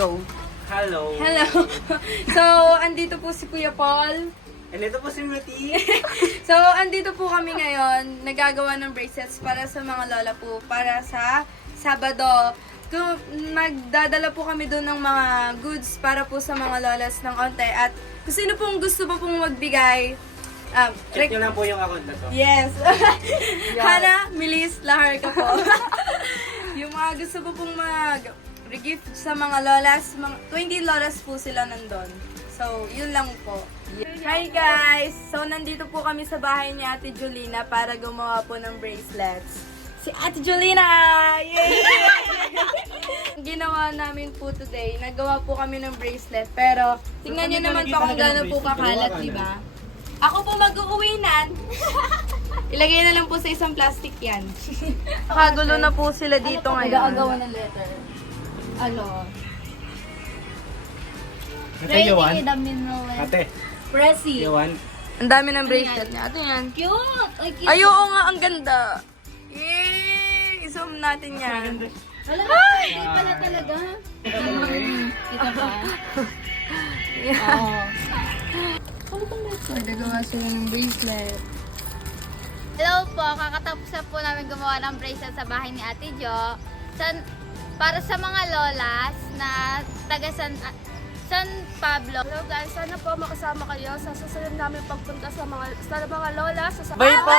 Hello. Hello. So, andito po si Kuya Paul. And ito po si Mati. So, andito po kami ngayon, nagagawa ng bracelets para sa mga lola po, para sa Sabado. Kung magdadala po kami doon ng mga goods para po sa mga lolas ng onte. At kung sino pong gusto pa pong magbigay, Check nyo lang po yung account na to. yes. Hana, Milis, Lahar ka po. Yung mga gusto po pong mag-gift sa mga lolas, 20 lolas po sila nandun. So, yun lang po. Hi guys! So, nandito po kami sa bahay ni Ate Julina para gumawa po ng bracelets. Si Ate Julina! Yay! Ginawa namin po today, nagawa po kami ng bracelet. Pero, tingnan nyo naman po kung gano'n po kakalat, di ba? Ako po mag-uuwinan. Ilagay na lang po sa isang plastic yan. Nakagulo na po sila dito ngayon. Nag-aagawan ng letter. Ano? Ate, Yawan. the mineral. Ate, Pressy. Yawan. Ang dami ng bracelet niya. Ito yan. Cute! Ay, cute. Ay, oo nga, ang ganda. Yay! I-zoom natin yan. Wala, ay, pala talaga. Kita ba? Oo. Nagagawa sila ng bracelet. Hello po, kakatapos na po namin gumawa ng bracelet sa bahay ni Ate Jo. Para sa mga lolas na taga San Pablo. Hello guys, sana po makasama kayo sa susunod namin pagpunta sa mga lola. Bye po!